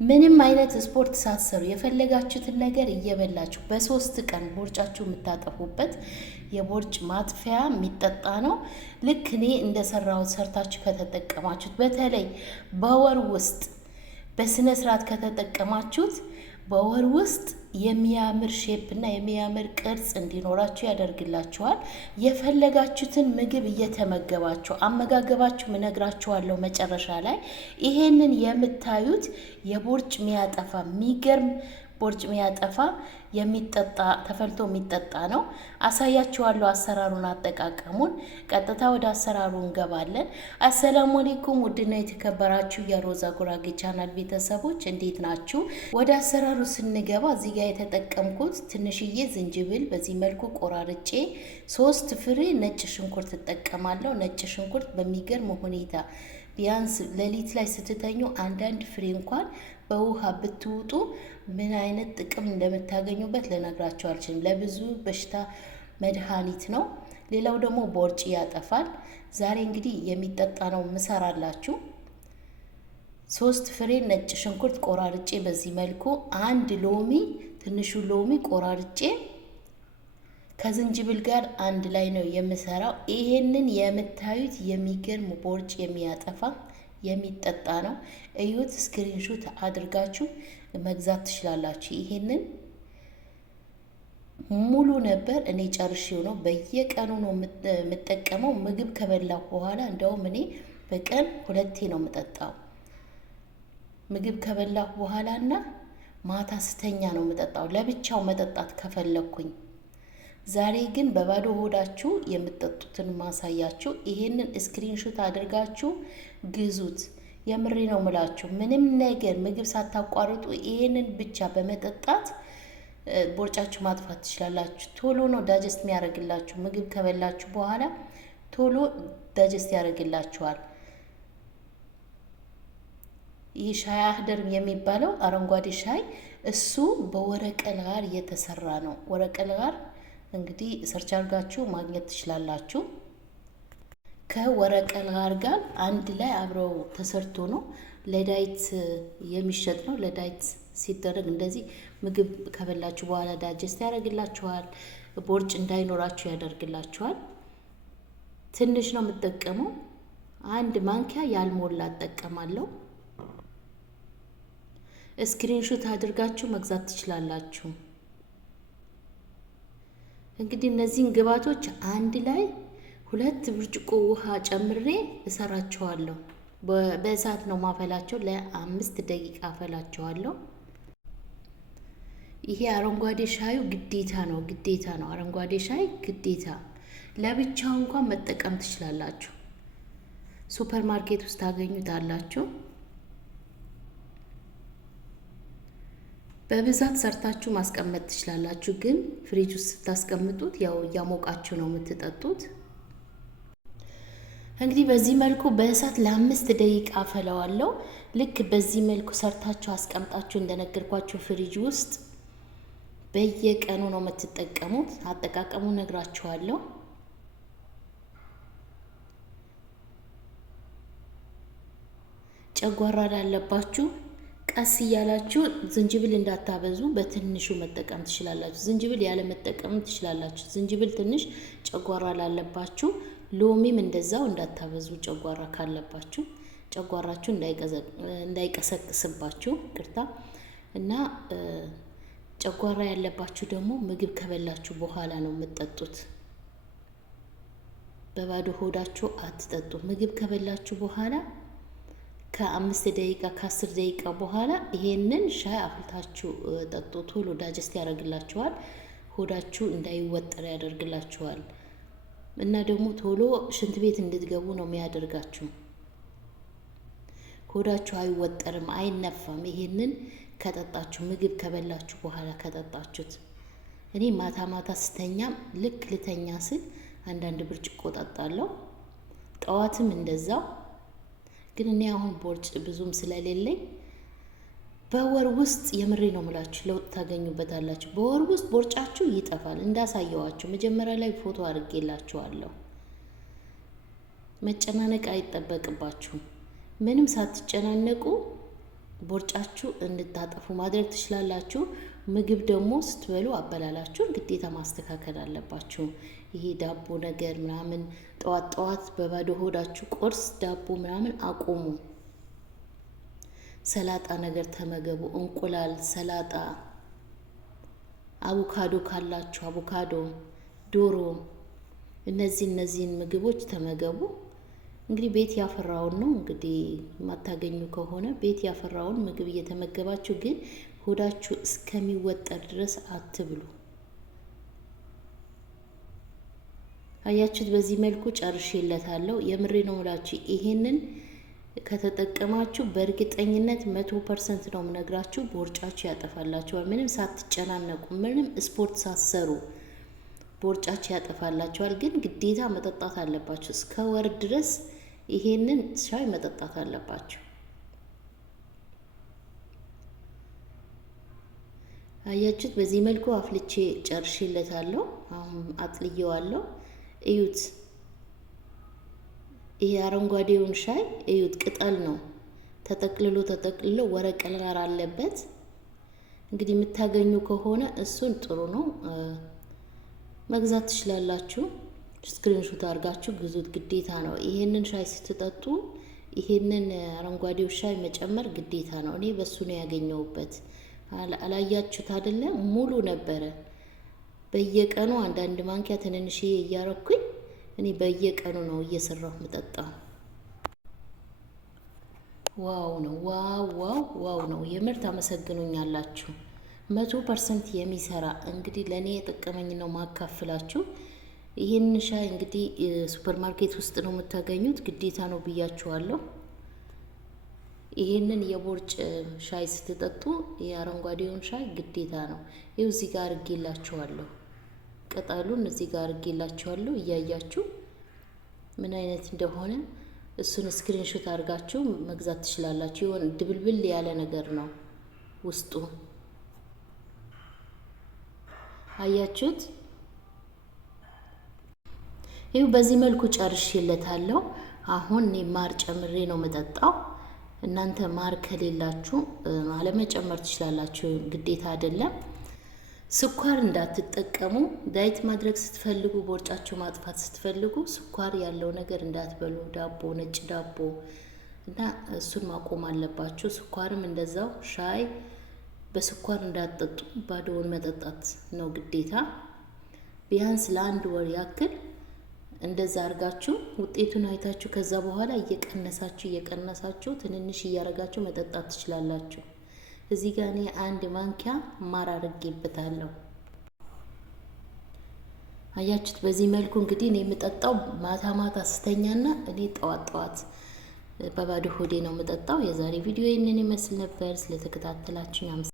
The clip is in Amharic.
ምንም አይነት ስፖርት ሳትሰሩ የፈለጋችሁትን ነገር እየበላችሁ በሶስት ቀን ቦርጫችሁ የምታጠፉበት የቦርጭ ማጥፊያ የሚጠጣ ነው። ልክ እኔ እንደሰራሁት ሰርታችሁ ከተጠቀማችሁት፣ በተለይ በወር ውስጥ በስነ ስርዓት ከተጠቀማችሁት በወር ውስጥ የሚያምር ሼፕ እና የሚያምር ቅርጽ እንዲኖራችሁ ያደርግላችኋል። የፈለጋችሁትን ምግብ እየተመገባችሁ አመጋገባችሁ እነግራችኋለሁ መጨረሻ ላይ። ይሄንን የምታዩት የቦርጭ የሚያጠፋ የሚገርም ቦርጭ የሚያጠፋ የሚጠጣ ተፈልቶ የሚጠጣ ነው። አሳያችኋለሁ አሰራሩን፣ አጠቃቀሙን። ቀጥታ ወደ አሰራሩ እንገባለን። አሰላሙ አለይኩም ውድና የተከበራችሁ የሮዛ ጉራጌ ቻናል ቤተሰቦች እንዴት ናችሁ? ወደ አሰራሩ ስንገባ እዚህ ጋር የተጠቀምኩት ትንሽዬ ዝንጅብል በዚህ መልኩ ቆራርጬ፣ 3 ፍሬ ነጭ ሽንኩርት እጠቀማለሁ። ነጭ ሽንኩርት በሚገርም ሁኔታ ቢያንስ ሌሊት ላይ ስትተኙ አንዳንድ ፍሬ እንኳን በውሃ ብትውጡ ምን አይነት ጥቅም እንደምታገኙበት ልነግራችሁ አልችልም። ለብዙ በሽታ መድኃኒት ነው። ሌላው ደግሞ ቦርጭ ያጠፋል። ዛሬ እንግዲህ የሚጠጣ ነው ምሰራላችሁ። 3 ፍሬ ነጭ ሽንኩርት ቆራርጬ በዚህ መልኩ፣ 1 ሎሚ ትንሹ ሎሚ ቆራርጬ ከዝንጅብል ጋር አንድ ላይ ነው የምሰራው። ይሄንን የምታዩት የሚገርም ቦርጭ የሚያጠፋ የሚጠጣ ነው። እዩት፣ ስክሪንሾት አድርጋችሁ መግዛት ትችላላችሁ። ይሄንን ሙሉ ነበር እኔ ጨርሼው ነው። በየቀኑ ነው የምጠቀመው። ምግብ ከበላሁ በኋላ እንደውም እኔ በቀን 2 ነው የምጠጣው። ምግብ ከበላሁ በኋላና ማታ ስተኛ ነው የምጠጣው፣ ለብቻው መጠጣት ከፈለኩኝ። ዛሬ ግን በባዶ ሆዳችሁ የምትጠጡትን ማሳያችሁ። ይሄንን ስክሪንሾት አድርጋችሁ ግዙት። የምሬ ነው ምላችሁ። ምንም ነገር ምግብ ሳታቋርጡ ይሄንን ብቻ በመጠጣት ቦርጫችሁ ማጥፋት ትችላላችሁ። ቶሎ ነው ዳጀስት የሚያደርግላችሁ። ምግብ ከበላችሁ በኋላ ቶሎ ዳጀስት ያደርግላችኋል። ይህ ሻይ አህደር የሚባለው አረንጓዴ ሻይ፣ እሱ በወረቀል ጋር የተሰራ ነው። ወረቀል ጋር እንግዲህ ሰርች አድርጋችሁ ማግኘት ትችላላችሁ። ከወረቀል ጋር አንድ ላይ አብረው ተሰርቶ ነው። ለዳይት የሚሸጥ ነው። ለዳይት ሲደረግ እንደዚህ ምግብ ከበላችሁ በኋላ ዳጀስት ያደርግላችኋል። ቦርጭ እንዳይኖራችሁ ያደርግላችኋል። ትንሽ ነው የምጠቀመው። 1 ማንኪያ ያልሞላ እጠቀማለሁ። ስክሪንሾት አድርጋችሁ መግዛት ትችላላችሁ። እንግዲህ እነዚህን ግብአቶች አንድ ላይ 2 ብርጭቆ ውሃ ጨምሬ እሰራቸዋለሁ። በእሳት ነው ማፈላቸው። ለ5 ደቂቃ አፈላቸዋለሁ። ይሄ አረንጓዴ ሻዩ ግዴታ ነው፣ ግዴታ ነው። አረንጓዴ ሻይ ግዴታ። ለብቻው እንኳን መጠቀም ትችላላችሁ። ሱፐር ማርኬት ውስጥ ታገኙታላችሁ። በብዛት ሰርታችሁ ማስቀመጥ ትችላላችሁ። ግን ፍሪጅ ውስጥ ስታስቀምጡት ያው እያሞቃችሁ ነው የምትጠጡት። እንግዲህ በዚህ መልኩ በእሳት ለ5 ደቂቃ አፈላዋለሁ። ልክ በዚህ መልኩ ሰርታችሁ አስቀምጣችሁ እንደነገርኳችሁ ፍሪጅ ውስጥ በየቀኑ ነው የምትጠቀሙት። አጠቃቀሙ ነግራችኋለሁ። ጨጓራ ላለባችሁ ቀስ እያላችሁ ዝንጅብል እንዳታበዙ፣ በትንሹ መጠቀም ትችላላችሁ። ዝንጅብል ያለ መጠቀም ትችላላችሁ። ዝንጅብል ትንሽ ጨጓራ ላለባችሁ፣ ሎሚም እንደዛው እንዳታበዙ። ጨጓራ ካለባችሁ ጨጓራችሁ እንዳይቀሰቅስባችሁ ቅርታ። እና ጨጓራ ያለባችሁ ደግሞ ምግብ ከበላችሁ በኋላ ነው የምትጠጡት። በባዶ ሆዳችሁ አትጠጡ። ምግብ ከበላችሁ በኋላ ከ5 ደቂቃ ከ10 ደቂቃ በኋላ ይሄንን ሻይ አፍልታችሁ ጠጡ። ቶሎ ዳጀስት ያደርግላችኋል። ሆዳችሁ እንዳይወጠር ያደርግላችኋል። እና ደግሞ ቶሎ ሽንት ቤት እንድትገቡ ነው የሚያደርጋችሁ። ሆዳችሁ አይወጠርም፣ አይነፋም። ይሄንን ከጠጣችሁ፣ ምግብ ከበላችሁ በኋላ ከጠጣችሁት። እኔ ማታ ማታ ስተኛም ልክ ልተኛ ስል አንዳንድ ብርጭቆ ጠጣለሁ። ጠዋትም እንደዛው። ግን እኔ አሁን ቦርጭ ብዙም ስለሌለኝ በወር ውስጥ የምሬ ነው ምላችሁ ለውጥ ታገኙበታላችሁ። በወር ውስጥ ቦርጫችሁ ይጠፋል። እንዳሳየዋችሁ መጀመሪያ ላይ ፎቶ አድርጌላችኋለሁ። መጨናነቅ አይጠበቅባችሁም። ምንም ሳትጨናነቁ ቦርጫችሁ እንድታጠፉ ማድረግ ትችላላችሁ። ምግብ ደግሞ ስትበሉ አበላላችሁን ግዴታ ማስተካከል አለባችሁ። ይሄ ዳቦ ነገር ምናምን ጠዋት ጠዋት በባዶ ሆዳችሁ ቁርስ ዳቦ ምናምን አቁሙ። ሰላጣ ነገር ተመገቡ። እንቁላል፣ ሰላጣ፣ አቮካዶ ካላችሁ አቮካዶ፣ ዶሮ፣ እነዚህን ምግቦች ተመገቡ። እንግዲህ ቤት ያፈራውን ነው። እንግዲህ የማታገኙ ከሆነ ቤት ያፈራውን ምግብ እየተመገባችሁ ግን ሆዳችሁ እስከሚወጠር ድረስ አትብሉ። አያችሁት? በዚህ መልኩ ጨርሼለታለሁ። የምሬ ነው እላችሁ። ይሄንን ከተጠቀማችሁ በእርግጠኝነት 100% ነው የምነግራችሁ፣ ቦርጫችሁ ያጠፋላችኋል። ምንም ሳትጨናነቁ፣ ምንም ስፖርት ሳትሰሩ ቦርጫችሁ ያጠፋላችኋል። ግን ግዴታ መጠጣት አለባችሁ። እስከ ወር ድረስ ይሄንን ሻይ መጠጣት አለባችሁ። አያችሁት? በዚህ መልኩ አፍልቼ ጨርሼለታለሁ። አሁን አጥልየዋለሁ። እዩት። ይሄ አረንጓዴውን ሻይ እዩት። ቅጠል ነው ተጠቅልሎ ወረቀ ጋር አለበት። እንግዲህ የምታገኙ ከሆነ እሱን ጥሩ ነው፣ መግዛት ትችላላችሁ። ስክሪንሾት አድርጋችሁ ግዙት፣ ግዴታ ነው። ይሄንን ሻይ ስትጠጡ ይሄንን አረንጓዴው ሻይ መጨመር ግዴታ ነው። እኔ በሱ ነው ያገኘሁበት። አላያችሁት አይደለ? ሙሉ ነበረ። በየቀኑ አንዳንድ ማንኪያ ትንንሽዬ እያረኩኝ እኔ በየቀኑ ነው እየሰራሁ መጠጣው። ዋው ነው፣ ዋው ነው። የምር ታመሰግኑኛላችሁ። 100% የሚሰራ እንግዲህ ለኔ የጠቀመኝ ነው ማካፍላችሁ። ይሄን ሻይ እንግዲህ ሱፐርማርኬት ውስጥ ነው የምታገኙት፣ ግዴታ ነው ብያችኋለሁ። ይሄንን የቦርጭ ሻይ ስትጠጡ የአረንጓዴውን ሻይ ግዴታ ነው። ይኸው እዚህ ጋር አድርጌላችኋለሁ፣ ቅጠሉን እዚህ ጋር አድርጌላችኋለሁ። እያያችሁ ምን አይነት እንደሆነ እሱን ስክሪንሾት አድርጋችሁ መግዛት ትችላላችሁ። ይሁን ድብልብል ያለ ነገር ነው ውስጡ። አያችሁት? ይኸው በዚህ መልኩ ጨርሼለታለሁ። አሁን እኔ ማር ጨምሬ ነው መጠጣው። እናንተ ማር ከሌላችሁ አለመጨመር ትችላላችሁ፣ ግዴታ አይደለም። ስኳር እንዳትጠቀሙ። ዳይት ማድረግ ስትፈልጉ፣ ቦርጫችሁ ማጥፋት ስትፈልጉ ስኳር ያለው ነገር እንዳትበሉ። ዳቦ፣ ነጭ ዳቦ እና እሱን ማቆም አለባችሁ። ስኳርም እንደዛው። ሻይ በስኳር እንዳትጠጡ፣ ባዶውን መጠጣት ነው ግዴታ። ቢያንስ ለአንድ ወር ያክል እንደዛ አርጋችሁ ውጤቱን አይታችሁ ከዛ በኋላ እየቀነሳችሁ ትንንሽ እያረጋችሁ መጠጣት ትችላላችሁ። እዚህ ጋር እኔ 1 ማንኪያ ማር አድርጌበታለሁ። አያችሁት? በዚህ መልኩ እንግዲህ እኔ የምጠጣው ማታ ስተኛና እኔ ጠዋት በባዶ ሆዴ ነው የምጠጣው። የዛሬ ቪዲዮ ይህንን ይመስል ነበር። ስለተከታተላችሁ